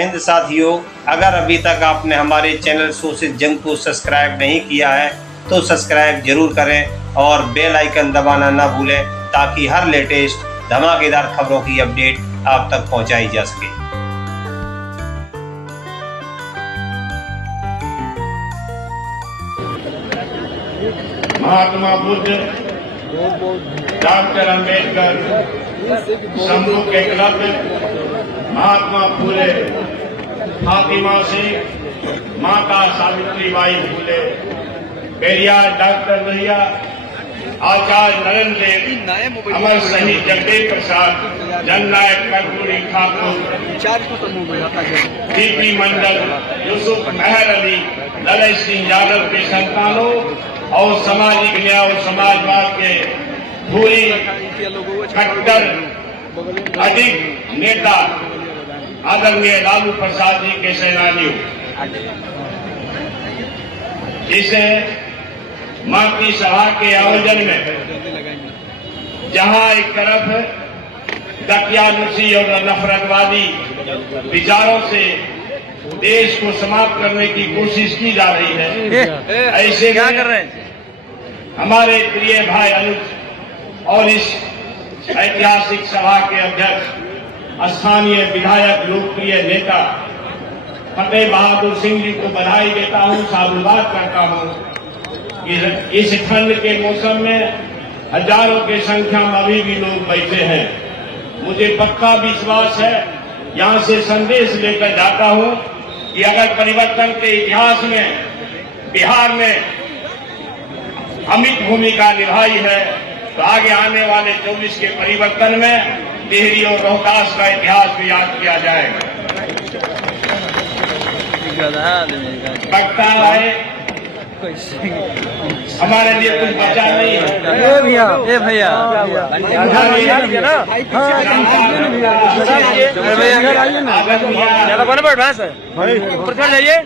हिंद साथियों, अगर अभी तक आपने हमारे चैनल शोषित जंग को सब्सक्राइब नहीं किया है तो सब्सक्राइब जरूर करें और बेल आइकन दबाना ना भूलें ताकि हर लेटेस्ट धमाकेदार खबरों की अपडेट आप तक पहुंचाई जा सके। महात्मा बुद्ध, डॉक्टर अंबेडकर, शंभू एकलव्य, महात्मा फूले, फातिमा सिंह, माता सावित्रीबाई फूले, पेरियार डॉक्टर लोहिया, आचार्य नरेंद्र देव, अमर शहीद जगदेव प्रसाद, जननायक कर्पूरी ठाकुर, डीपी मंडल, यूसुफ मेहर अली, ललन सिंह यादव के संतानों और सामाजिक न्याय और समाजवाद के पूरी कट्टर अधिक नेता आदरणीय लालू प्रसाद जी के सेनानियों, जिसे मां की सभा के आयोजन में जहां एक तरफ दकियानुसी और नफरतवादी विचारों से देश को समाप्त करने की कोशिश की जा रही है, ऐसे क्या कर रहे हैं हमारे प्रिय भाई अनुज और इस ऐतिहासिक सभा के अध्यक्ष स्थानीय विधायक लोकप्रिय नेता फतेह बहादुर सिंह जी को बधाई देता हूं, साधुवाद करता हूं। इस ठंड के मौसम में हजारों की संख्या में अभी भी लोग बैठे हैं। मुझे पक्का विश्वास है, यहां से संदेश लेकर जाता हूं कि अगर परिवर्तन के इतिहास में बिहार ने अमिट भूमिका निभाई है तो आगे आने वाले 24 के परिवर्तन में टिहरी और रोहतास का इतिहास भी याद किया जाएगा। लगता है हमारे लिए कुछ बचा नहीं है। ए भैया ऊपर चढ़ जाइए,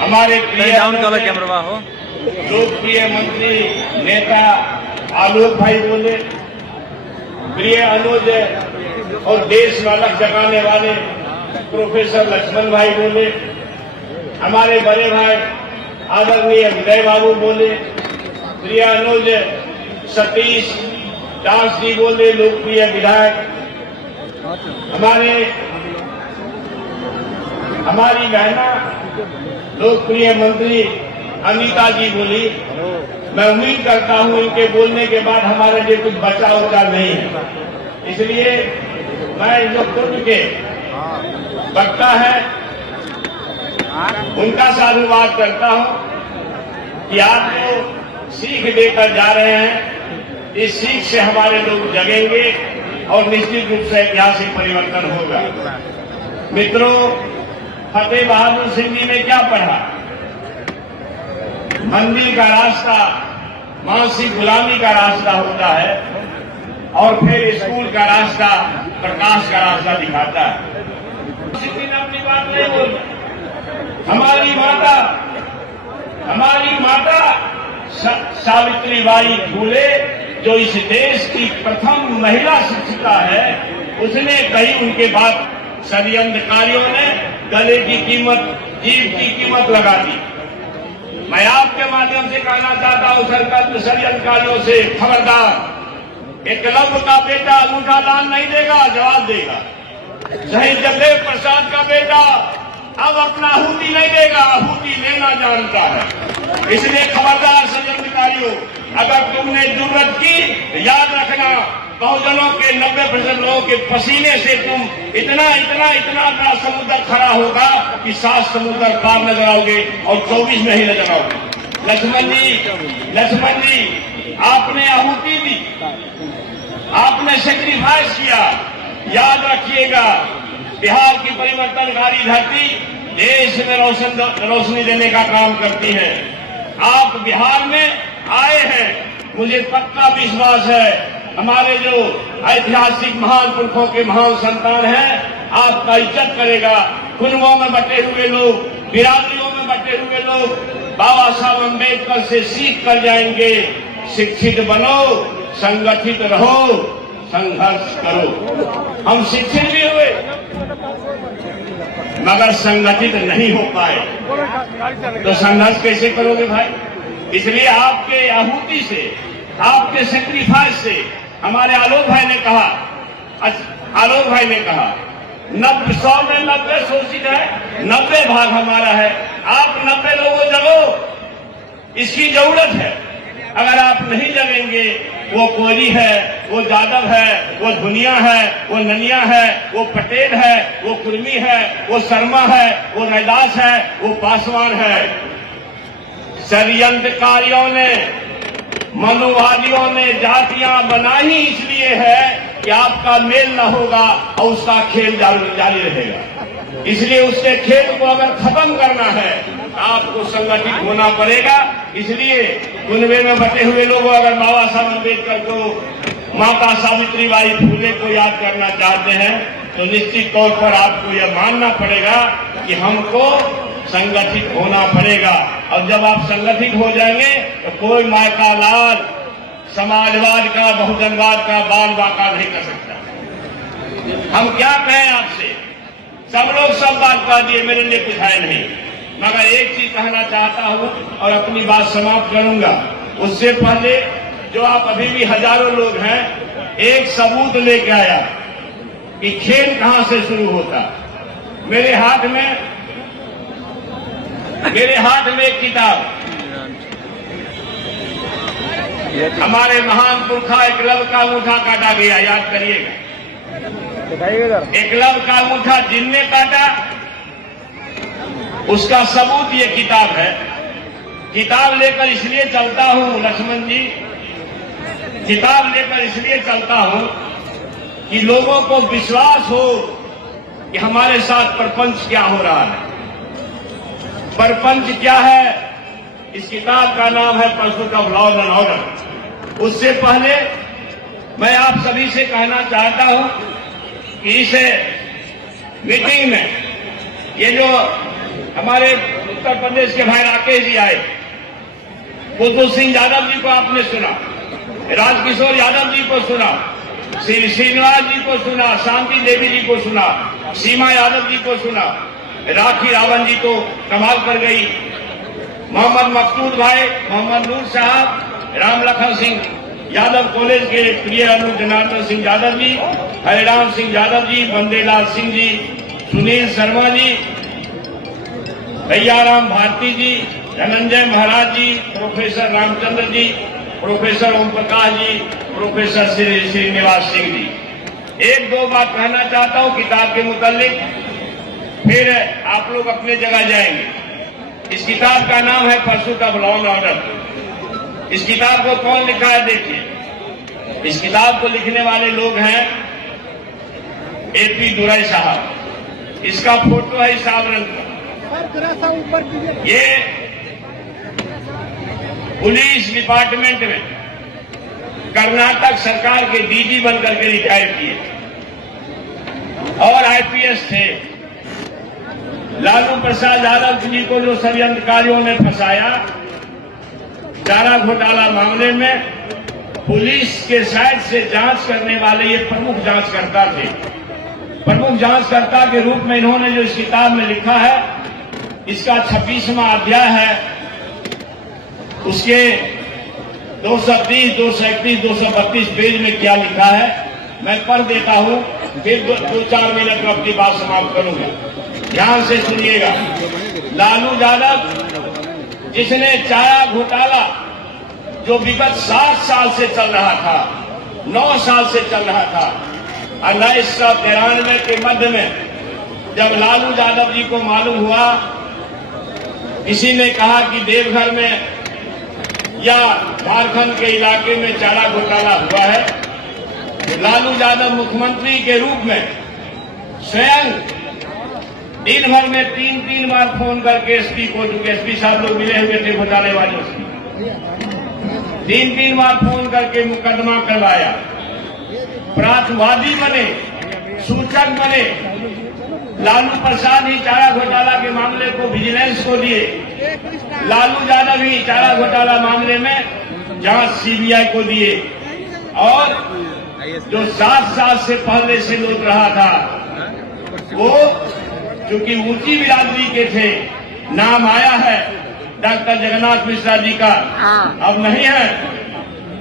हमारे कैमरा हो। लोकप्रिय मंत्री नेता आलोक भाई बोले, प्रिय अनुज और देश में अलग जगाने वाले प्रोफेसर लक्ष्मण भाई बोले, हमारे बड़े भाई आदरणीय विजय बाबू बोले, प्रिय अनुज सतीश दास जी बोले, लोकप्रिय विधायक, हमारी बहना लोकप्रिय मंत्री अनीता जी बोली। मैं उम्मीद करता हूं इनके बोलने के बाद हमारे लिए कुछ बचा उचा नहीं है, इसलिए मैं जो कुछ के वक्ता है उनका साधुवाद करता हूं कि आप जो सीख देकर जा रहे हैं, इस सीख से हमारे लोग जगेंगे और निश्चित रूप से ऐतिहासिक परिवर्तन होगा। मित्रों, फतेह बहादुर सिंह जी ने क्या पढ़ा? मंदिर का रास्ता मानसिक गुलामी का रास्ता होता है और फिर स्कूल का रास्ता प्रकाश का रास्ता दिखाता है। किसी ने अपनी बात नहीं बोली। हमारी माता सावित्रीबाई फूले, जो इस देश की प्रथम महिला शिक्षिका है, उसने कही उनके बाद षड्यंत्रकारियों ने गले की कीमत, जीव की कीमत लगा दी। मैं आपके माध्यम से कहना चाहता हूं षड्यंत्रकारियों से, खबरदार, एकलव्य का बेटा अंगूठा दान नहीं देगा, जवाब देगा। शहीद जगदेव प्रसाद का बेटा अब अपना आहुति नहीं देगा, आहुति लेना जानता है। इसलिए खबरदार षड्यंत्रकारियों, अगर तुमने जुर्रत की तो याद रखना, बहुजनों के 90% लोगों के पसीने से तुम इतना बड़ा समुद्र खड़ा होगा कि 7 समुद्र पार नजर आओगे और 24 में ही नजर आओगे। लक्ष्मण जी, आपने आहुति दी, आपने सेक्रीफाइस किया। याद रखिएगा, बिहार की परिवर्तनकारी धरती देश में रोशनी देने का काम करती है। आप बिहार में आए हैं, मुझे पक्का विश्वास है हमारे जो ऐतिहासिक महान पुरुषों के महान संतान हैं, आपका इज्जत करेगा। कुनबों में बटे हुए लोग, बिरादरियों में बटे हुए लोग बाबा साहब अम्बेडकर से सीख कर जाएंगे, शिक्षित बनो, संगठित रहो, संघर्ष करो। हम शिक्षित भी हुए मगर संगठित नहीं हो पाए, तो संघर्ष कैसे करोगे भाई? इसलिए आपके आहुति से, आपके सेक्रीफाइस से हमारे आलोक भाई ने कहा, 100 में 90 शोषित है, 90 भाग हमारा है। आप 90 लोगों जगो, इसकी जरूरत है। अगर आप नहीं जगेंगे, वो कोहली है, वो यादव है, वो धुनिया है, वो ननिया है, वो पटेल है, वो कुर्मी है, वो शर्मा है, वो रैदास है, वो पासवान है। षड्यंत्रकारियों ने, मनुवादियों ने जातियां बनाई इसलिए है कि आपका मेल न होगा और उसका खेल जारी रहेगा। इसलिए उसके खेल को अगर खत्म करना है, आपको संगठित होना पड़ेगा। इसलिए कुनबे में बटे हुए लोग अगर बाबा साहब अम्बेडकर को, माता सावित्रीबाई फुले को याद करना चाहते हैं, तो निश्चित तौर पर आपको यह मानना पड़ेगा कि हमको संगठित होना पड़ेगा। और जब आप संगठित हो जाएंगे तो कोई मायका लाल समाजवाद का, बहुजनवाद का बाल बाका नहीं कर सकता। हम क्या कहें आपसे? सब लोग सब बात कह दिए, मेरे लिए कुछ है नहीं। मगर एक चीज कहना चाहता हूं और अपनी बात समाप्त करूंगा। उससे पहले जो आप अभी भी हजारों लोग हैं, एक सबूत लेके आया कि खेल कहां से शुरू होता। मेरे हाथ में एक किताब, हमारे महान पुरखा एकलव्य का अंगूठा काटा गया, याद करिएगा। एकलव्य का अंगूठा जिनने काटा, उसका सबूत ये किताब है। किताब लेकर इसलिए चलता हूं लक्ष्मण जी, किताब लेकर इसलिए चलता हूं कि लोगों को विश्वास हो कि हमारे साथ प्रपंच क्या हो रहा है। प्रपंच क्या है? इस किताब का नाम है pursuit of law and order. उससे पहले मैं आप सभी से कहना चाहता हूं कि इस मीटिंग में ये जो हमारे उत्तर प्रदेश के भाई राकेश जी आए, कुतुब सिंह यादव जी को आपने सुना, राजकिशोर यादव जी को सुना, श्रीनिवास जी को सुना, शांति देवी जी को सुना, सीमा यादव जी को सुना, राखी रावण जी तो कमाल कर गई, मोहम्मद मकसूद भाई, मोहम्मद नूर साहब, राम लखन सिंह यादव कॉलेज के प्रिय अनु जनार्दन सिंह यादव जी, हरिराम सिंह यादव जी, बंदेलाल सिंह जी, सुनील शर्मा जी, भैयाराम भारती जी, धनंजय महाराज जी, professor Ramchandra ji, professor Om Prakash ji, professor Srinivas Singh ji. एक दो बात कहना चाहता हूं किताब के मुतालिक, फिर आप लोग अपने जगह जाएंगे। इस किताब का नाम है pursuit of law and order. इस किताब को कौन लिखा है? देखिए, इस किताब को लिखने वाले लोग हैं AP दुराई साहब। इसका फोटो है सावरन का। ये पुलिस डिपार्टमेंट में कर्नाटक सरकार के DG बनकर के रिटायर किए और IPS थे। लालू प्रसाद यादव जी को जो षड्यंत्रकारियों ने फंसाया चारा घोटाला मामले में, पुलिस के साइड से जांच करने वाले ये प्रमुख जांचकर्ता थे। प्रमुख जांचकर्ता के रूप में इन्होंने जो इस किताब में लिखा है, इसका 26वां अध्याय है। उसके 230, 231, 232 पेज में क्या लिखा है मैं पढ़ देता हूं, फिर 2-4 मिनट में अपनी बात समाप्त करूंगा। ध्यान से सुनिएगा। लालू यादव जिसने चारा घोटाला जो विगत 7 साल से चल रहा था, 9 साल से चल रहा था, 1993 के मध्य में जब लालू यादव जी को मालूम हुआ, किसी ने कहा कि देवघर में या झारखंड के इलाके में चारा घोटाला हुआ है, तो लालू यादव मुख्यमंत्री के रूप में स्वयं दिन भर में 3-3 बार फोन करके SP को, जो SP साहब लोग मिले हुए थे घोटाले वालों से, 3-3 बार फोन करके मुकदमा करवाया। प्राथवादी बने, सूचक बने। लालू प्रसाद ही चारा घोटाला के मामले को विजिलेंस को दिए, लालू यादव ही चारा घोटाला मामले में जांच CBI को दिए। और जो 7 साल से पहले से लूट रहा था वो चूंकि ऊंची बिरादरी के थे, नाम आया है डॉक्टर जगन्नाथ मिश्रा जी का, अब नहीं है।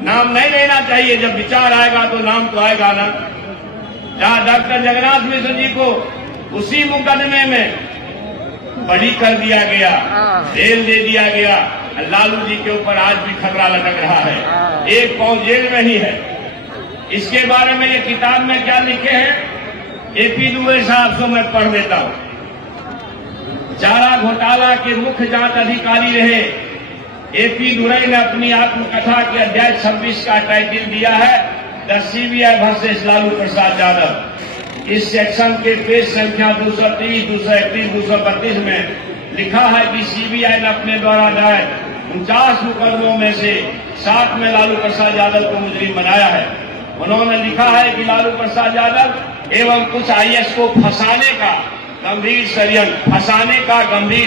नाम नहीं लेना चाहिए, जब विचार आएगा तो नाम तो आएगा ना। जहां डॉक्टर जगन्नाथ मिश्रा जी को उसी मुकदमे में बरी कर दिया गया, जेल दे दिया गया, लालू जी के ऊपर आज भी खतरा लटक रहा है, एक पांव जेल में ही है। इसके बारे में ये किताब में क्या लिखे हैं एपी दुबे साहब को मैं पढ़ देता हूं। चारा घोटाला के मुख्य जांच अधिकारी रहे एपी दुबे ने अपनी आत्मकथा के अध्याय 26 का टाइटल दिया है the CBI versus Lalu Prasad Yadav. इस सेक्शन के पेज संख्या 230, 231, 232 में लिखा है कि सीबीआई ने अपने द्वारा दायर 49 मुकदमों में से 7 में लालू प्रसाद यादव को मुजरिम बनाया है। उन्होंने लिखा है कि लालू प्रसाद यादव एवं कुछ आईएएस को फंसाने का गंभीर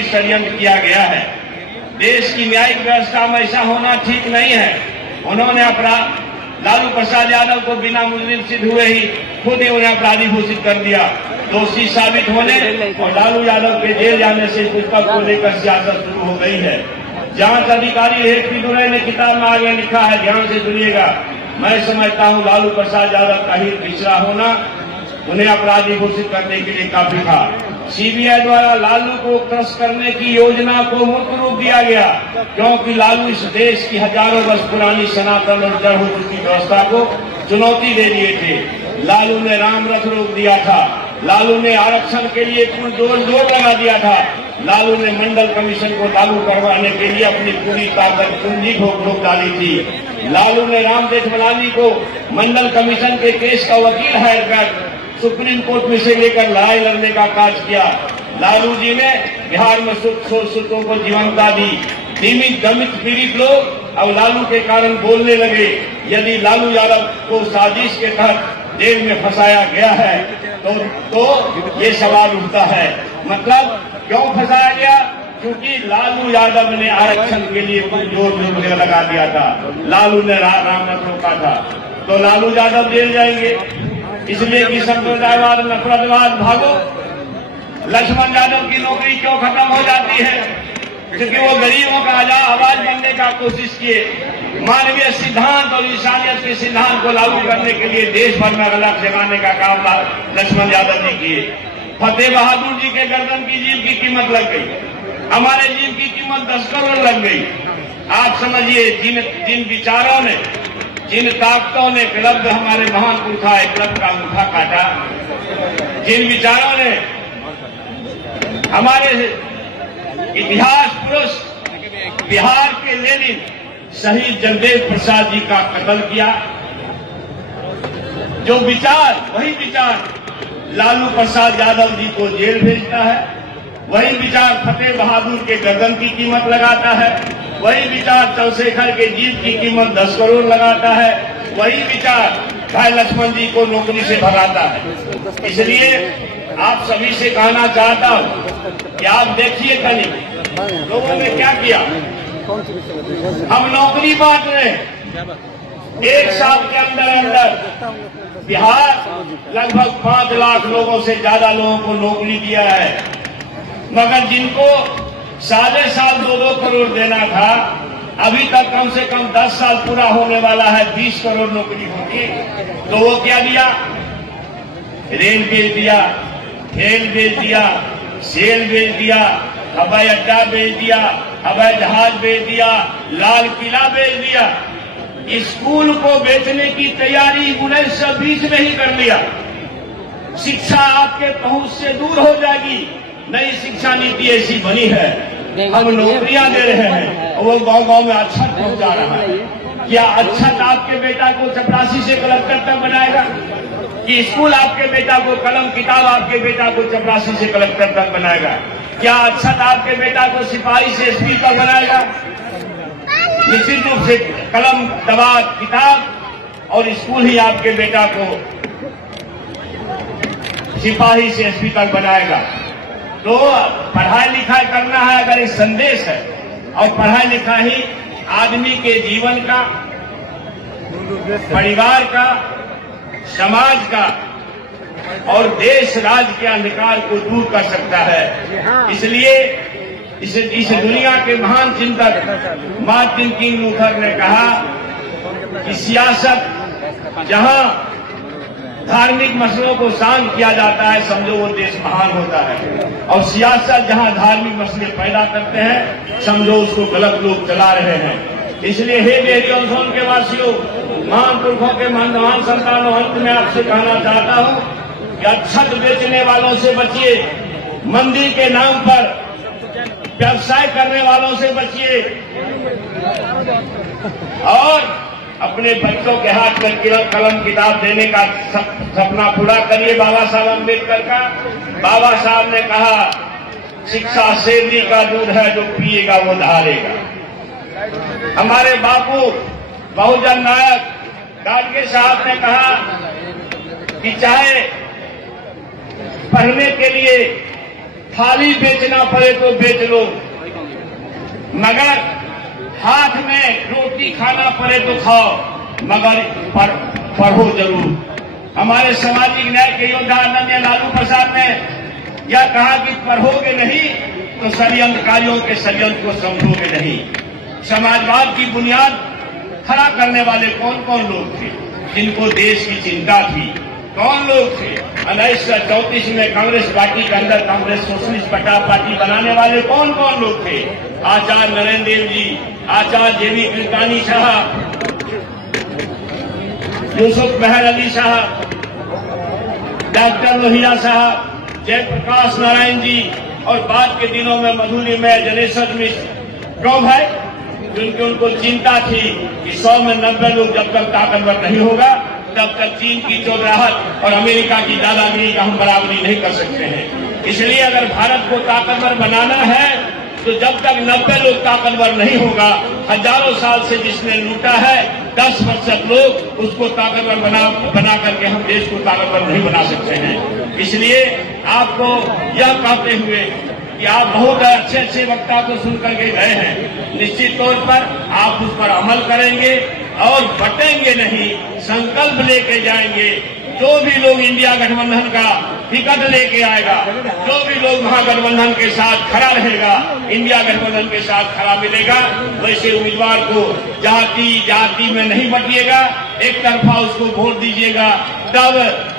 षड्यंत्र किया गया है। देश की न्यायिक व्यवस्था में ऐसा होना ठीक नहीं है। उन्होंने लालू प्रसाद यादव को बिना मुजरिम सिद्ध हुए ही खुद ही उन्हें अपराधी घोषित कर दिया। दोषी साबित होने और लालू यादव के जेल जाने से पुस्तक को लेकर सियासत शुरू हो गई है। जांच अधिकारी एपी दुबे ने किताब में आगे लिखा है, ध्यान से सुनिएगा। मैं समझता हूं लालू प्रसाद यादव का ही पिछड़ा होना उन्हें अपराधी घोषित करने के लिए काफी था। सीबीआई द्वारा लालू को क्रश करने की योजना को मूर्त रूप दिया गया, क्योंकि लालू इस देश की हजारों वर्ष पुरानी सनातन और जड़ हो चुकी व्यवस्था को चुनौती दे दिए थे। लालू ने राम रथ रोक दिया था, लालू ने आरक्षण के लिए जोर लगा दिया था, लालू ने मंडल कमीशन को लागू करवाने के लिए अपनी पूरी ताकत पूंजी ठोक डाली थी। लालू ने राम जेठमलानी को मंडल कमीशन के केस का वकील हायर कर सुप्रीम कोर्ट में से लेकर लड़ाई लड़ने का कार्य किया। लालू जी ने बिहार में सुतों को जीवनता दी। नियमित दमित पीड़ित लोग अब लालू के कारण बोलने लगे। यदि लालू यादव को साजिश के तहत जेल में फंसाया गया है तो ये सवाल उठता है, मतलब क्यों फंसाया गया? क्योंकि लालू यादव ने आरक्षण के लिए कोई जोर लगा दिया था, लालू ने राम रथ रोका था, तो लालू यादव जेल जाएंगे। इसलिए कि संप्रदायवाद नफरतवाद भागो। लक्ष्मण यादव की नौकरी क्यों खत्म हो जाती है? क्योंकि वो गरीबों का आवाज बनने का कोशिश किए, मानवीय सिद्धांत और इंसानियत के सिद्धांत को लागू करने के लिए देश भर में गलत जगाने का काम लक्ष्मण यादव जी किए। फतेह बहादुर जी के गर्दन की जीव की कीमत लग गई, हमारे जीव की कीमत 10 करोड़ लग गई। आप समझिए जिन विचारों ने, जिन ताकतों ने क्लब हमारे महान पुरखा है क्लब का अंगूठा काटा, जिन विचारों ने हमारे इतिहास पुरुष बिहार के लेनिन शहीद जगदेव प्रसाद जी का कत्ल किया, जो विचार वही विचार लालू प्रसाद यादव जी को जेल भेजता है, वही विचार फतेह बहादुर के गर्दन की कीमत लगाता है, वही विचार चंद्रशेखर के जीव की कीमत 10 करोड़ लगाता है, वही विचार भाई लक्ष्मण जी को नौकरी से भगाता है। इसलिए आप सभी से कहना चाहता हूं कि आप देखिए कल लोगों ने क्या किया। हम नौकरी बांट रहे हैं, 1 साल के अंदर बिहार लगभग 5 लाख लोगों से ज्यादा लोगों को नौकरी दिया है, मगर जिनको 7.5 साल 2-2 करोड़ देना था, अभी तक कम से कम 10 साल पूरा होने वाला है, 20 करोड़ नौकरी होगी। तो वो क्या दिया? रेल बेच दिया, खेल बेच दिया, सेल बेच दिया, हवाई अड्डा बेच दिया, हवाई जहाज बेच दिया, लाल किला बेच दिया। स्कूल को बेचने की तैयारी 1920 में ही कर लिया। शिक्षा आपके पहुंच से दूर हो जाएगी। नई शिक्षा नीति ऐसी बनी है, हम नौकरियां दे रहे हैं और वो गांव-गांव में अक्षत पहुंचा रहा है। क्या अक्षत आपके बेटा को चपरासी से कलेक्टर तक बनाएगा? कि स्कूल आपके बेटा को, कलम किताब आपके बेटा को चपरासी से कलेक्टर तक बनाएगा? क्या अक्षत आपके बेटा को सिपाही से एसपी तक बनाएगा? निश्चित रूप से कलम, दवात, किताब और स्कूल ही आपके बेटा को सिपाही से एसपी तक बनाएगा। तो पढ़ाई लिखाई करना है अगर एक संदेश है, और पढ़ाई लिखाई आदमी के जीवन का परिवार का, समाज का और देश राज्य के अंधकार को दूर कर सकता है। इसलिए इस दुनिया के महान चिंतक मार्टिन किंग लूथर ने कहा कि सियासत जहां धार्मिक मसलों को शांत किया जाता है, समझो वो देश महान होता है, और सियासत जहां धार्मिक मसले पैदा करते हैं, समझो उसको गलत लोग चला रहे हैं। इसलिए हे बेरियों के वासियों, महापुरुषों के महान संतानों, अंत में आपसे कहना चाहता हूं कि छत बेचने वालों से बचिए, मंदिर के नाम पर व्यवसाय करने वालों से बचिए और अपने बच्चों के हाथ में कलम किताब देने का सपना पूरा करिए बाबा साहब अम्बेडकर का। बाबा साहब ने कहा, शिक्षा शेरनी का दूध है, जो पिएगा वो धारेगा। हमारे बापू बहुजन नायक गाडगे साहब ने कहा कि चाहे पढ़ने के लिए थाली बेचना पड़े तो बेच लो, मगर हाथ में रोटी खाना पड़े तो खाओ, मगर पढ़ो जरूर। हमारे सामाजिक न्याय के योद्धा आदरणीय लालू प्रसाद ने यह कहा कि पढ़ोगे नहीं तो षड्यंत्रकारियों के षड्यंत्र को समझोगे नहीं। समाजवाद की बुनियाद खड़ा करने वाले कौन कौन लोग थे जिनको देश की चिंता थी? कौन लोग थे? 1934 में कांग्रेस पार्टी के अंदर कांग्रेस सोशलिस्ट पार्टी बनाने वाले कौन कौन लोग थे? आचार्य नरेंद्र देव जी, आचार्य जेबी कृपलानी साहब, यूसुफ मेहर अली साहब, डॉक्टर लोहिया साहब, जयप्रकाश नारायण जी, और बाद के दिनों में मधुली में जनेश्वर मिश्र। क्यों भाई? क्योंकि उनको चिंता थी कि 100 में 90 लोग जब तक ताकतवर नहीं होगा तब तक चीन की चौधराहट और अमेरिका की दादागिरी का हम बराबरी नहीं कर सकते हैं। इसलिए अगर भारत को ताकतवर बनाना है तो जब तक 90 लोग ताकतवर नहीं होगा, हजारों साल से जिसने लूटा है 10% लोग उसको ताकतवर बना करके हम देश को ताकतवर नहीं बना सकते हैं। इसलिए आपको यह कहते हुए कि आप बहुत अच्छे अच्छे वक्ता को सुन करके गए हैं, निश्चित तौर पर आप उस पर अमल करेंगे और बटेंगे नहीं, संकल्प लेके जाएंगे। जो भी लोग इंडिया गठबंधन का टिकट लेके आएगा, जो भी लोग महागठबंधन के साथ खड़ा रहेगा, इंडिया गठबंधन के साथ खड़ा मिलेगा, वैसे उम्मीदवार को जाति जाति में नहीं बटिएगा, एक तरफा उसको वोट दीजिएगा। तब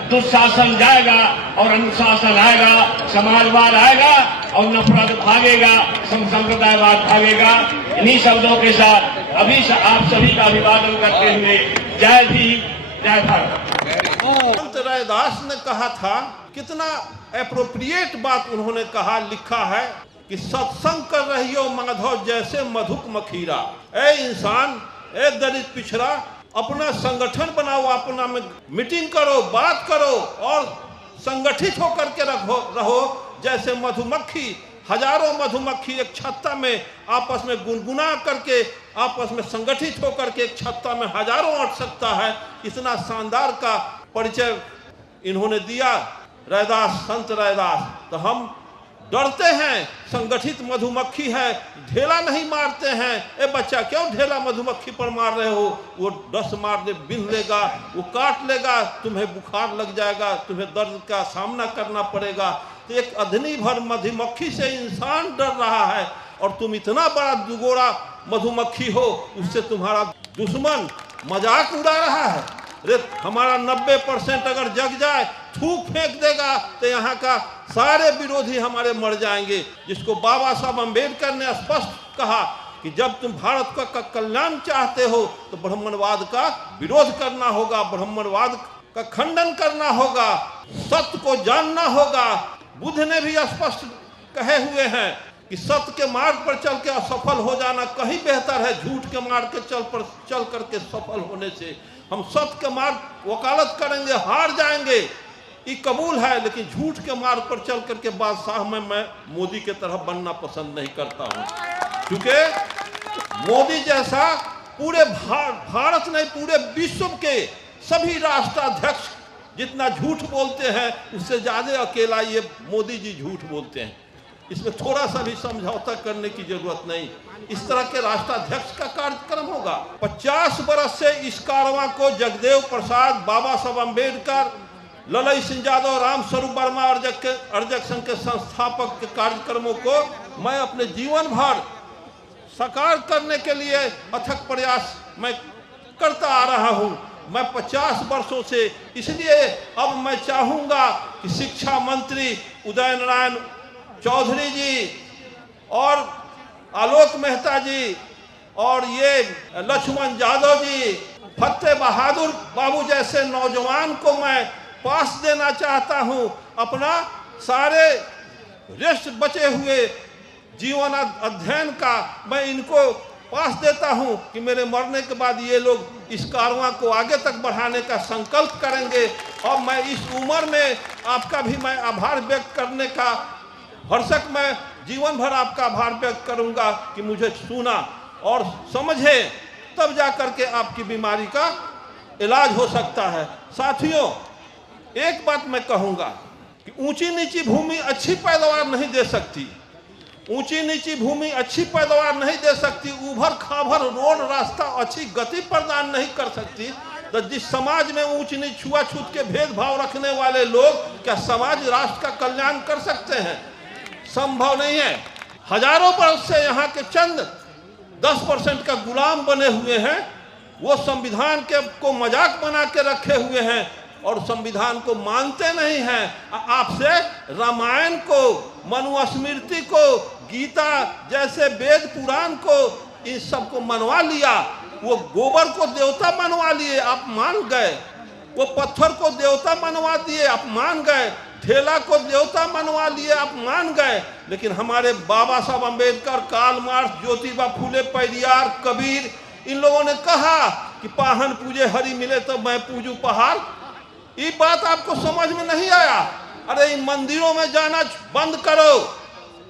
दुशासन जाएगा और अनुशासन आएगा, समाजवाद आएगा और नफरत भागेगा, संप्रदायवाद भागेगा। इन्हीं शब्दों के साथ अभी आप सभी का अभिवादन करते हुए जय भीम, जय भारत। संत रैदास ने कहा था, कितना एप्रोप्रिएट बात उन्होंने कहा, लिखा है कि सत्संग कर रही हो माधव जैसे मधुक मखीरा। ए इंसान, ए दलित पिछड़ा, अपना संगठन बनाओ, अपना में मीटिंग करो, बात करो और संगठित होकर के रहो जैसे मधुमक्खी। हजारों मधुमक्खी एक छत्ता में आपस में गुनगुना करके, आपस में संगठित होकर के एक छत्ता में हजारों अट सकता है। इतना शानदार का परिचय इन्होंने दिया रैदास, संत रैदास। तो हम डरते हैं, संगठित मधुमक्खी है, ढेला नहीं मारते हैं। ए बच्चा, क्यों ढेला मधुमक्खी पर मार रहे हो? वो 10 मार दे, बिन लेगा, वो काट लेगा, तुम्हें बुखार लग जाएगा, तुम्हें दर्द का सामना करना पड़ेगा। तो एक अधनी भर मधुमक्खी से इंसान डर रहा है और तुम इतना बड़ा दुगोड़ा मधुमक्खी हो, उससे तुम्हारा दुश्मन मजाक उड़ा रहा है। अरे हमारा 90% अगर जग जाए, थूक फेंक देगा तो यहाँ का सारे विरोधी हमारे मर जाएंगे। जिसको बाबा साहब अम्बेडकर ने स्पष्ट कहा कि जब तुम भारत का कल्याण चाहते हो तो ब्राह्मणवाद का विरोध करना होगा, ब्राह्मणवाद का खंडन करना होगा, सत्य को जानना होगा। बुद्ध ने भी स्पष्ट कहे हुए हैं कि सत्य के मार्ग पर चल के असफल हो जाना कहीं बेहतर है झूठ के मार्ग के चल करके सफल होने से। हम सत्य के मार्ग वकालत करेंगे, हार जाएंगे, ये कबूल है, लेकिन झूठ के मार्ग पर चल करके बादशाह में मैं मोदी के तरह बनना पसंद नहीं करता हूँ। क्योंकि मोदी जैसा पूरे भारत नहीं, पूरे विश्व के सभी राष्ट्राध्यक्ष जितना झूठ बोलते हैं, उससे ज्यादा अकेला ये मोदी जी झूठ बोलते हैं। इसमें थोड़ा सा भी समझौता करने की जरूरत नहीं। इस तरह के राष्ट्राध्यक्ष का कार्यक्रम होगा। 50 वर्ष से इस कारवां को जगदेव प्रसाद, बाबा साहब अम्बेडकर, ललई सिंह यादव, राम स्वरूप वर्मा अर्जक संघ के संस्थापक के कार्यक्रमों को मैं अपने जीवन भर साकार करने के लिए अथक प्रयास मैं करता आ रहा हूं। मैं 50 वर्षों से, इसलिए अब मैं चाहूंगा कि शिक्षा मंत्री उदय नारायण चौधरी जी और आलोक मेहता जी और ये लक्ष्मण यादव जी, फतेह बहादुर बाबू जैसे नौजवान को मैं पास देना चाहता हूं। अपना सारे रेस्ट बचे हुए जीवन अध्ययन का मैं इनको पास देता हूं कि मेरे मरने के बाद ये लोग इस कारवां को आगे तक बढ़ाने का संकल्प करेंगे। और मैं इस उम्र में आपका भी मैं आभार व्यक्त करने का भरसक मैं जीवन भर आपका आभार व्यक्त करूंगा कि मुझे सुना और समझे, तब जा करके आपकी बीमारी का इलाज हो सकता है। साथियों, एक बात मैं कहूंगा कि ऊंची नीची भूमि अच्छी पैदावार नहीं दे सकती। ऊंची नीची भूमि अच्छी पैदावार नहीं दे सकती। उभर खाभर रोड रास्ता अच्छी गति प्रदान नहीं कर सकती। तो जिस समाज में ऊंच नीच छुआछूत के भेदभाव रखने वाले लोग क्या समाज राष्ट्र का कल्याण कर सकते हैं? संभव नहीं है। हजारों वर्ष से यहाँ के चंद 10% का गुलाम बने हुए हैं। वो संविधान के को मजाक बना के रखे हुए हैं और संविधान को मानते नहीं हैं। आपसे रामायण को, मनुस्मृति को, गीता जैसे वेद पुराण को, इन सब को मनवा लिया। वो गोबर को देवता मनवा लिए, आप मान गए। वो पत्थर को देवता मनवा दिए, आप मान गए। ढेला को देवता मनवा लिए, आप मान गए। लेकिन हमारे बाबा साहब अम्बेडकर, कार्ल मार्क्स, ज्योतिबा फूले, पेरियार, कबीर, इन लोगों ने कहा कि पाहन पूजे हरि मिले तो मैं पूजू पहाड़। ये बात आपको समझ में नहीं आया। अरे इन मंदिरों में जाना बंद करो,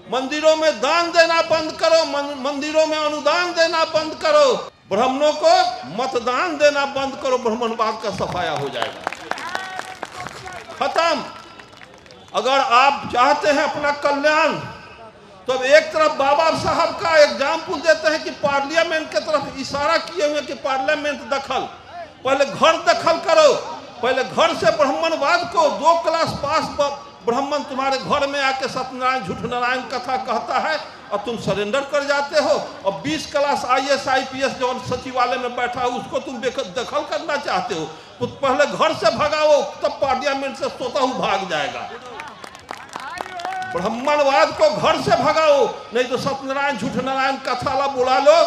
मंदिरों में दान देना बंद करो, मंदिरों में अनुदान देना बंद करो, ब्राह्मणों को मतदान देना बंद करो, ब्राह्मणवाद का सफाया हो जाएगा, खत्म। अगर आप चाहते हैं अपना कल्याण, तो अब एक तरफ बाबा साहब का एग्जाम्पल देते हैं कि पार्लियामेंट की तरफ इशारा किए हुए कि पार्लियामेंट दखल, पहले घर दखल करो। पहले घर से ब्राह्मणवाद को 2 क्लास पास ब्राह्मण तुम्हारे घर में आके सत्यनारायण झूठ नारायण कथा कहता है और तुम सरेंडर कर जाते हो। और 20 क्लास IAS IPS जो सचिवालय में बैठा है उसको तुम दखल करना चाहते हो। तो पहले घर से भगाओ, तब पार्लियामेंट से स्वतः भाग जाएगा। ब्राह्मणवाद को घर से भगाओ, नहीं तो सत्यनारायण झूठ नारायण कथा बुला लो।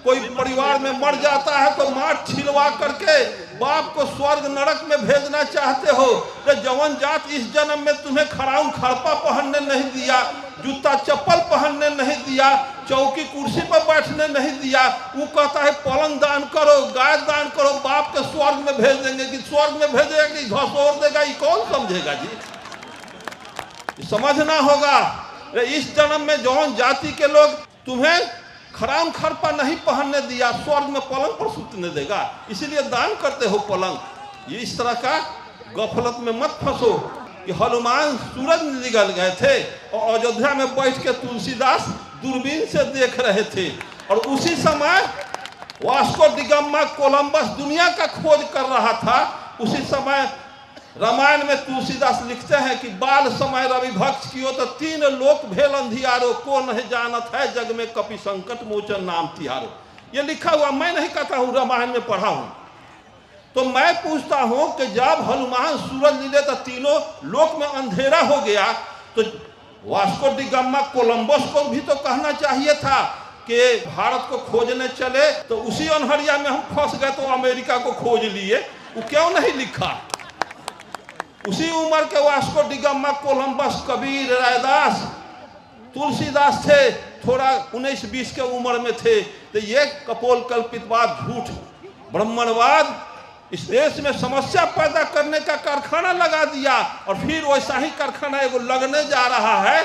कोई परिवार में मर जाता है तो मार छिलवा करके बाप को स्वर्ग नरक में भेजना चाहते हो। तो जवन जात इस जन्म में तुम्हें खड़ाऊं खड़पा पहनने नहीं दिया, जूता चप्पल पहनने नहीं दिया, चौकी कुर्सी पर बैठने नहीं दिया, वो कहता है पलंग दान करो, गाय दान करो, बाप के स्वर्ग में भेज देंगे। कि स्वर्ग में भेजेगा कि घसोर देगा, ये कौन समझेगा जी? समझना होगा। इस जन्म में जौन जाति के लोग तुम्हें खराम खरपा नहीं पहनने दिया, स्वर्ग में पलंग पर सुतने देगा, इसीलिए दान करते हो पलंग। ये इस तरह का गफलत में मत फंसो कि हनुमान सूरज निगल गए थे और अयोध्या में बैठ के तुलसीदास दूरबीन से देख रहे थे। और उसी समय वास्को डिगामा कोलंबस दुनिया का खोज कर रहा था। उसी समय रामायण में तुलसीदास लिखते हैं कि बाल समय रवि भक्ष कियो तो 3 लोक भेल अंधियारो, को नहीं जानत है जग में कपि संकट मोचन नाम तिहारो। ये लिखा हुआ मैं नहीं कहता हूँ, रामायण में पढ़ा हूँ। तो मैं पूछता हूँ कि जब हनुमान सूरज मिले तो 3 लोक में अंधेरा हो गया, तो वास्को डिगामा कोलंबस को भी तो कहना चाहिए था कि भारत को खोजने चले, तो उसी अनहरिया में हम फंस गए तो अमेरिका को खोज लिए। वो क्यों नहीं लिखा? उसी उम्र के Vasco da Gama Columbus, Kabir, Raidas, Tulsidas थे, थोड़ा 19-20 के उम्र में थे। तो ये कपोल कल्पितवाद, झूठ, ब्राह्मणवाद इस देश में समस्या पैदा करने का कारखाना लगा दिया। और फिर वैसा ही कारखाना एगो लगने जा रहा है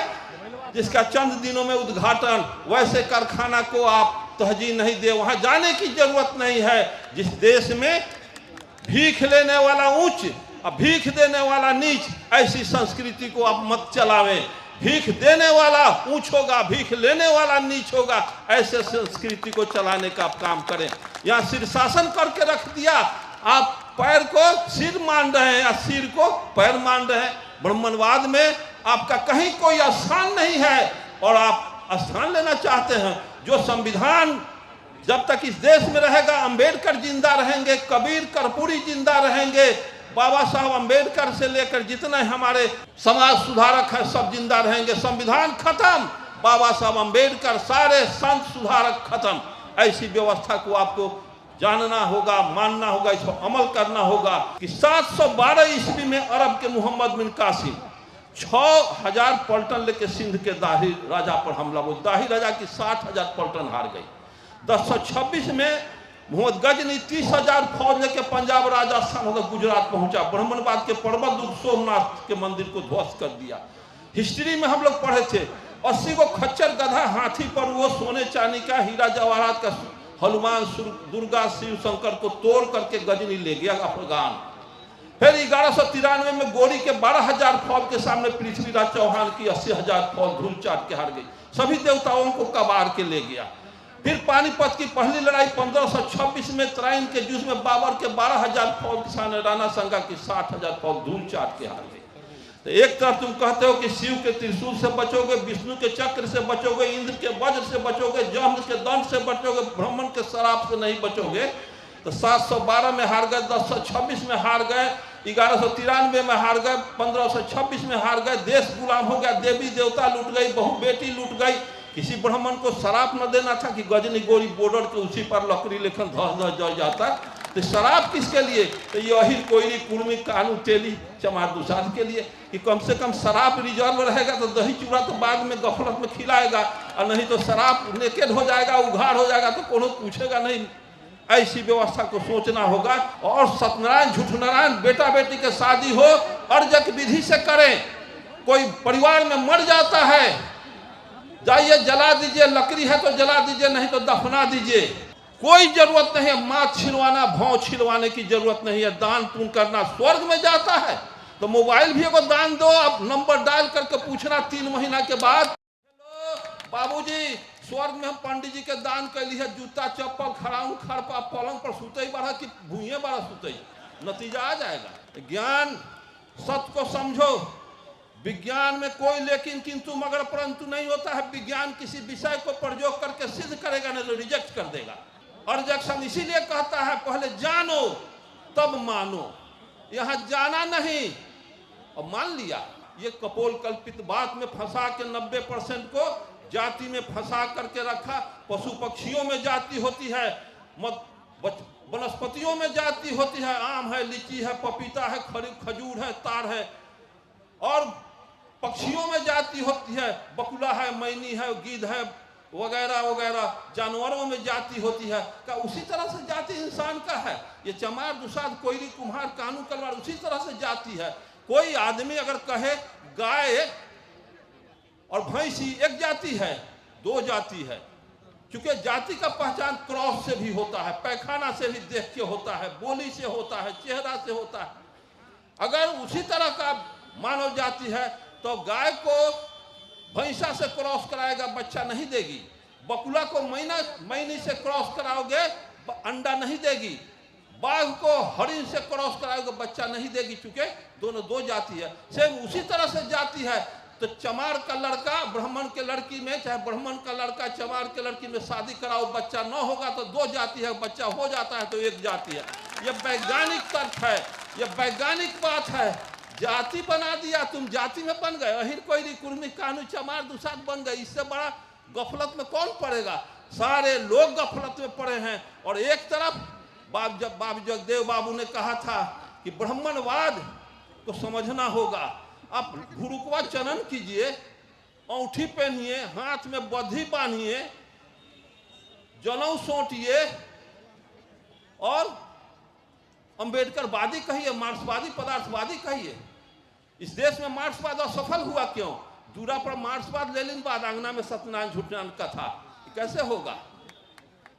जिसका चंद दिनों में उद्घाटन। वैसे कारखाना को आप तहजीह नहीं दे, वहां जाने की जरूरत नहीं है। जिस देश में भीख लेने वाला ऊंच और भीख देने वाला नीच, ऐसी संस्कृति को आप मत चलावें। भीख देने वाला ऊंच होगा, भीख लेने वाला नीच होगा, ऐसे संस्कृति को चलाने का काम करें। यहाँ शीर्षासन करके रख दिया, आप पैर को सिर मान रहे हैं या सिर को पैर मान रहे हैं। ब्राह्मणवाद में आपका कहीं कोई स्थान नहीं है और आप स्थान लेना चाहते हैं। जो संविधान जब तक इस देश में रहेगा, अंबेडकर जिंदा रहेंगे, कबीर कर्पूरी जिंदा रहेंगे, बाबा साहब अंबेडकर से लेकर जितने हमारे समाज सुधारक हैं सब जिंदा रहेंगे। संविधान खत्म, बाबा साहब अंबेडकर, सारे संत सुधारक खत्म। ऐसी व्यवस्था को आपको जानना होगा, मानना होगा, इस पर अमल करना होगा कि 712 ईस्वी में अरब के मोहम्मद बिन कासिम 6000 पलटन लेके सिंध के दाही राजा पर हमला, वो दाही राजा की 60,000 पलटन हार गई। 1026 में मोहम्मद गजनी 30,000 फौज लेके पंजाब, राजस्थान होकर गुजरात पहुंचा, ब्राह्मणवाद के पर्वत दुर्ग सोमनाथ के मंदिर को ध्वस्त कर दिया। हिस्ट्री में हम लोग पढ़े थे 80 को खच्चर गधा हाथी पर वो सोने चांदी का हीरा जवाहरात का हनुमान दुर्गा शिव शंकर को तोड़ करके गजनी ले गया अफगान। फिर 1193 में गोरी के 12,000 फौज के सामने पृथ्वीराज चौहान की 80,000 फौज धूल चाट के हार गई, सभी देवताओं को कबाड़ के ले गया। फिर पानीपत की पहली लड़ाई 1526 में तराइन के युद्ध में बाबर के 12,000 फौज के सामने राणा संगा की 60,000 फौज धूल चाट के हार गई। तो एक तरफ तुम कहते हो कि शिव के त्रिशूल से बचोगे, विष्णु के चक्र से बचोगे, इंद्र के वज्र से बचोगे, जम्र के दंड से बचोगे, ब्राह्मण के शराब से नहीं बचोगे। तो 712 में हार गए, 1026 में हार गए, 1193 में हार गए, 1526 में हार गए, देश गुलाम हो गया, देवी देवता लूट गई, बहु बेटी लूट गई। किसी ब्राह्मण को शराब न देना था कि गजनी गोरी बॉर्डर के उसी पर लकड़ी लेखन धस जल जाता। तो शराब किसके लिए? तो यही कोयली कुर्मी कानू तेली चमार दुसाद के लिए कि कम से कम शराब रिजर्व रहेगा तो दही चूड़ा तो बाद में गफलत में खिलाएगा, और नहीं तो शराब नेकेड हो जाएगा, उघाड़ हो जाएगा तो कोनो पूछेगा नहीं। ऐसी व्यवस्था को सोचना होगा। और सत्यनारायण झूठनारायण बेटा बेटी के शादी हो अर्जक विधि से करें। कोई परिवार में मर जाता है, जाइए जला दीजिए, लकड़ी है तो जला दीजिए, नहीं तो दफना दीजिए। कोई जरूरत नहीं है माथ छिलवाना, भाव छिलवाने की जरूरत नहीं है। दान पुण्य करना स्वर्ग में जाता है तो मोबाइल भी एगो दान दो, आप नंबर डायल करके पूछना 3 महीना के बाद, हेलो बाबूजी स्वर्ग में हम पंडित जी के दान कैली है, जूता चप्पल खड़ाऊ खड़पा पलंग पर सुतई बढ़ा कि भूये बढ़ा सुतई, नतीजा आ जाएगा। ज्ञान सत्य को समझो। विज्ञान में कोई लेकिन किंतु मगर परंतु नहीं होता है। विज्ञान किसी विषय को प्रयोग करके सिद्ध करेगा, नहीं तो रिजेक्ट कर देगा। अर्जक्शन इसीलिए कहता है पहले जानो तब मानो। यहाँ जाना नहीं और मान लिया, ये कपोल कल्पित बात में फंसा के 90% को जाति में फंसा करके रखा। पशु पक्षियों में जाति होती है, वनस्पतियों में जाति होती है, आम है, लीची है, पपीता है, खजूर है, तार है। और पक्षियों में जाति होती है, बकुला है, मैनी है, गिद्ध है, वगैरह वगैरह। जानवरों में जाति होती है। क्या उसी तरह से जाति इंसान का है? ये चमार दुसाद कोयली कुम्हार कानू कलवार उसी तरह से जाति है। कोई आदमी अगर कहे गाय और भैंसी एक जाति है, 2 जाति है, क्योंकि जाति का पहचान क्रॉस से भी होता है, पैखाना से भी देख के होता है, बोली से होता है, चेहरा से होता है। अगर उसी तरह का मानव जाति है तो गाय को भैंसा से क्रॉस कराएगा, बच्चा नहीं देगी। बकुला को मैनी से क्रॉस कराओगे, अंडा नहीं देगी। बाघ को हरिण से क्रॉस कराओगे, बच्चा नहीं देगी, क्योंकि दोनों 2 जाति है। सेम उसी तरह से जाति है। तो चमार का लड़का ब्राह्मण के लड़की में, चाहे ब्राह्मण का लड़का चमार के लड़की में शादी कराओ, बच्चा न होगा तो 2 जाति है, बच्चा हो जाता है तो 1 जाति है। यह वैज्ञानिक तर्क है, यह वैज्ञानिक बात है। जाति बना दिया, तुम जाति में बन गए, अहिर कोयली कुर्मी कानू चमार दुसाद बन गए। इससे बड़ा गफलत में कौन पड़ेगा? सारे लोग गफलत में पड़े हैं। और एक तरफ बाबू जगदेव बाबू ने कहा था कि ब्राह्मणवाद को समझना होगा। आप गुरुकुआ चनन कीजिए, औंठी पहनिए, हाथ में बद्धी बांधिए, जनेऊ सोटिए और अंबेडकरवादी कहिए, मार्क्सवादी पदार्थवादी कहिए। इस देश में मार्क्सवाद असफल हुआ क्यों? दूरा पर मार्क्सवाद, लेनिनवाद, आंगना में सत्यनारायण झूठनारायण कथा। कैसे होगा?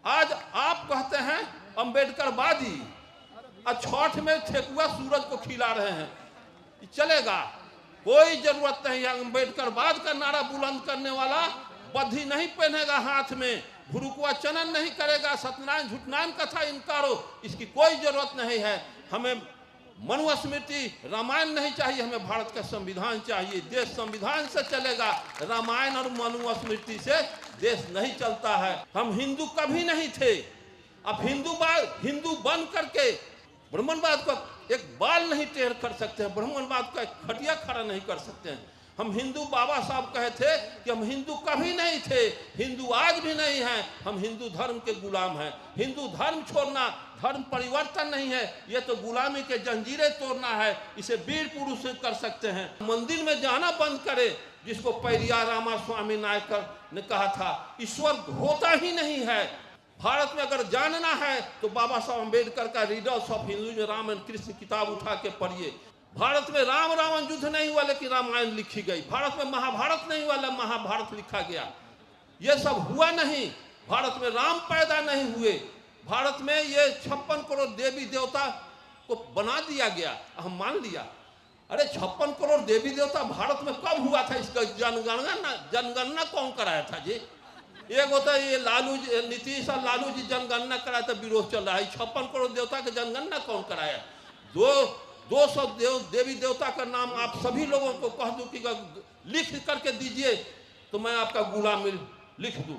आज आप कहते हैं अंबेडकरवादी, और छठ में ठेकुआ सूरज को खिला रहे हैं, चलेगा? कोई जरूरत नहीं है। अम्बेडकरवाद का नारा बुलंद करने वाला बद्धी नहीं पहनेगा हाथ में, भुरुकुआ चनन नहीं करेगा, सत्यनारायण झूठनारायण कथा इनकारो, इसकी कोई जरूरत नहीं है। हमें मनुस्मृति रामायण नहीं चाहिए, हमें भारत का संविधान चाहिए। देश संविधान से चलेगा, रामायण और मनुस्मृति से देश नहीं चलता है। हम हिंदू कभी नहीं थे, अब हिंदू बन करके ब्राह्मणवाद को एक बाल नहीं टेढ़ कर सकते हैं, ब्राह्मणवाद का एक खटिया खड़ा नहीं कर सकते हैं। हम हिंदू, बाबा साहब कहे थे कि हम हिंदू कभी नहीं थे, हिंदू आज भी नहीं हैं, हम हिंदू धर्म के गुलाम हैं। हिंदू धर्म छोड़ना धर्म परिवर्तन नहीं है, यह तो गुलामी के जंजीरें तोड़ना है। इसे वीर पुरुष कर सकते हैं। मंदिर में जाना बंद करे, जिसको पेरियार रामास्वामी नायकर ने कहा था, ईश्वर होता ही नहीं है। भारत में अगर जानना है तो बाबा साहब अम्बेडकर का readers of Hindu Ram and Krishna किताब उठा के पढ़िए। भारत में राम रावण युद्ध नहीं हुआ लेकिन रामायण लिखी गई। भारत में महाभारत नहीं हुआ, महाभारत लिखा गया। ये सब हुआ नहीं। भारत में राम पैदा नहीं हुए। भारत में ये 56 करोड़ देवी देवता को बना दिया गया, हम मान लिया। अरे 56 करोड़ देवी देवता भारत में कब हुआ था? इसका जनगणना कौन कराया था जी? एक होता है ये लालू जी, नीतीश और लालू जी जनगणना कराया था, विरोध चल रहा है। 56 करोड़ देवता की जनगणना कौन कराया? 200 देवी देवता का नाम आप सभी लोगों को कह दूं कि लिख करके दीजिए तो मैं आपका गुलाम लिख दूं।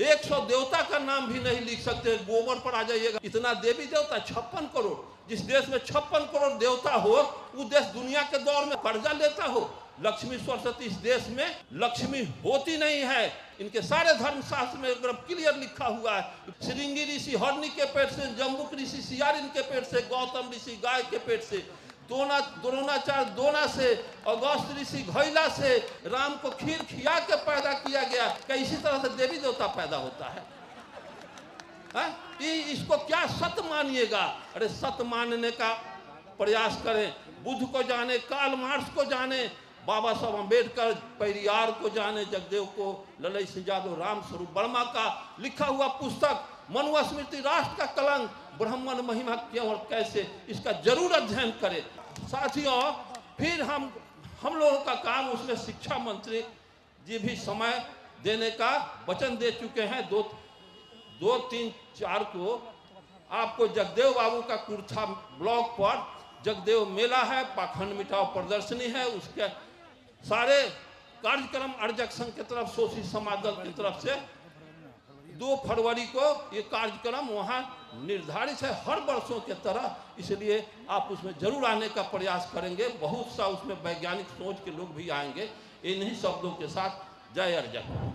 100 देवता का नाम भी नहीं लिख सकते, गोबर पर आ जाइएगा। इतना देवी देवता 56 करोड़। जिस देश में 56 करोड़ देवता हो, वो देश दुनिया के दौर में कर्जा लेता हो। लक्ष्मी सरस्वती इस देश में लक्ष्मी होती नहीं है। इनके सारे धर्मशास्त्र में एकदम क्लियर लिखा हुआ है। श्रृंगी ऋषि हरनी के पेट से, जम्बुक ऋषि सियारिन के पेट से, गौतम ऋषि गाय के पेट से, द्रोणाचार्य दोना से, अगस्त ऋषि घैला से राम को खीर खिया के पैदा किया गया। क्या इसी तरह से देवी देवता पैदा होता है? इसको क्या सत्य मानिएगा? अरे सत्य मानने का प्रयास करें। बुद्ध को जाने, कार्ल मार्क्स को जाने, बाबा साहब अम्बेडकर, पेरियार को जाने, जगदेव को, ललई सिंह यादव, राम स्वरूप वर्मा का लिखा हुआ पुस्तक मनुस्मृति राष्ट्र का कलंक, ब्राह्मण महिमा क्यों और कैसे, इसका जरूर अध्ययन करें साथियों। फिर हम लोगों का काम, उसमें शिक्षा मंत्री जी भी समय देने का वचन दे चुके हैं। 2, 3, 4 को आपको जगदेव बाबू का कुर्था ब्लॉक पर जगदेव मेला है, पाखंड मिटाओ प्रदर्शनी है, उसके सारे कार्यक्रम अर्जक संघ की तरफ, शोषित समाज दल की तरफ से 2 फरवरी को ये कार्यक्रम वहाँ निर्धारित है, हर वर्षों के तरह। इसलिए आप उसमें जरूर आने का प्रयास करेंगे। बहुत सा उसमें वैज्ञानिक सोच के लोग भी आएंगे। इन्हीं शब्दों के साथ जय अर्जक।